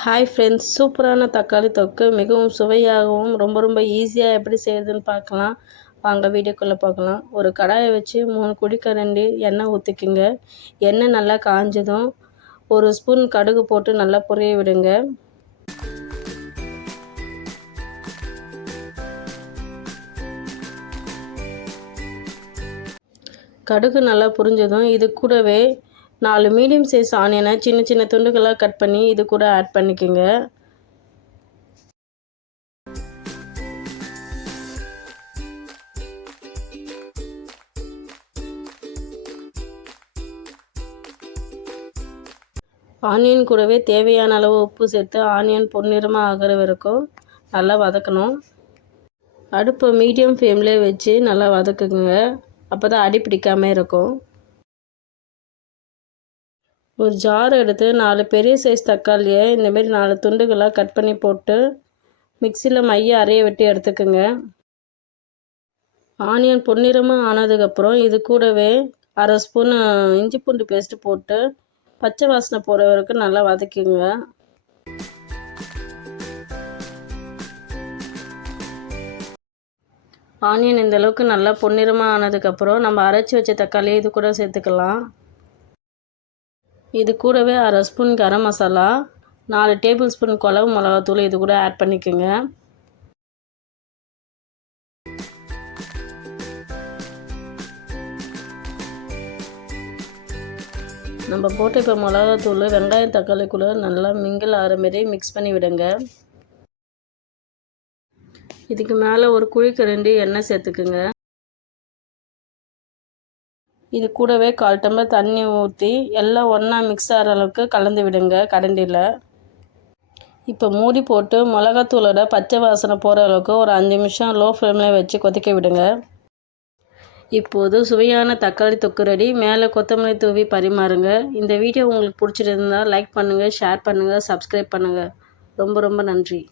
Hi friends, சூப்பரான தக்காளி தொக்கு மிகவும் சுவையாகவும் ரொம்ப ஈஸியாக எப்படி செய்கிறதுன்னு பார்க்கலாம். வாங்க வீடியோக்குள்ளே பார்க்கலாம். ஒரு கடாயை வச்சு 3 குழிக்கரண்டி எண்ணெய் ஊற்றிக்குங்க. எண்ணெய் நல்லா காஞ்சதும் 1 ஸ்பூன் கடுகு போட்டு நல்லா பொரிய விடுங்க. கடுகு நல்லா புரிஞ்சதும் இது கூடவே 4 மீடியம் சைஸ் ஆனியனை சின்ன துண்டுகளாக கட் பண்ணி இது கூட ஆட் பண்ணிக்கோங்க. ஆனியன் கூடவே தேவையான அளவு உப்பு சேர்த்து ஆனியன் பொன்னிறமாக ஆகிற வரைக்கும் நல்லா வதக்கணும். அடுப்பை மீடியம் ஃப்ளேம்லேயே வச்சு நல்லா வதக்குங்க. அப்போ தான் அடி பிடிக்காமல் இருக்கும். ஒரு ஜார் எடுத்து 4 பெரிய சைஸ் தக்காளியை இந்தமாரி 4 துண்டுகளாக கட் பண்ணி போட்டு மிக்சியில் மைய அரைய வெட்டி எடுத்துக்கோங்க. ஆனியன் பொன்னிறமாக ஆனதுக்கப்புறம் இது கூடவே 1/2 ஸ்பூன் இஞ்சி பூண்டு பேஸ்ட்டு போட்டு பச்சை வாசனை போகிற வரைக்கும் நல்லா வதக்கிங்க. ஆனியன் இந்தளவுக்கு நல்லா பொன்னிறமாக ஆனதுக்கப்புறம் நம்ம அரைச்சி வச்ச தக்காளியை இது கூட சேர்த்துக்கலாம். இது கூடவே 1/2 spoon garam masala, 4 table spoon குழம்பு மிளகாத்தூள் இது கூட ஆட் பண்ணிக்கோங்க. நம்ம போட்டு இப்போ மிளகாத்தூள் வெங்காயம் தக்காளிக்குள்ளே நல்லா மிங்கில் ஆகிற மாரி மிக்ஸ் பண்ணி விடுங்க. இதுக்கு மேலே ஒரு குழிக்கரண்டி எண்ணெய் சேர்த்துக்குங்க. இது கூடவே 1/4 டம்ளர் தண்ணி ஊற்றி எல்லாம் ஒன்றா மிக்ஸ் ஆகிற அளவுக்கு கலந்து விடுங்க கரண்டியில். இப்போ மூடி போட்டு மிளகாத்தூளோட பச்சை வாசனை போகிற அளவுக்கு ஒரு 5 நிமிஷம் லோ ஃப்ளேமில் வச்சு கொதிக்க விடுங்க. இப்போது சுவையான தக்காளி தொக்கு ரெடி. மேலே கொத்தமல்லி தூவி பரிமாறுங்க. இந்த வீடியோ உங்களுக்கு பிடிச்சிருந்தால் லைக் பண்ணுங்கள், ஷேர் பண்ணுங்கள், சப்ஸ்கிரைப் பண்ணுங்கள். ரொம்ப நன்றி.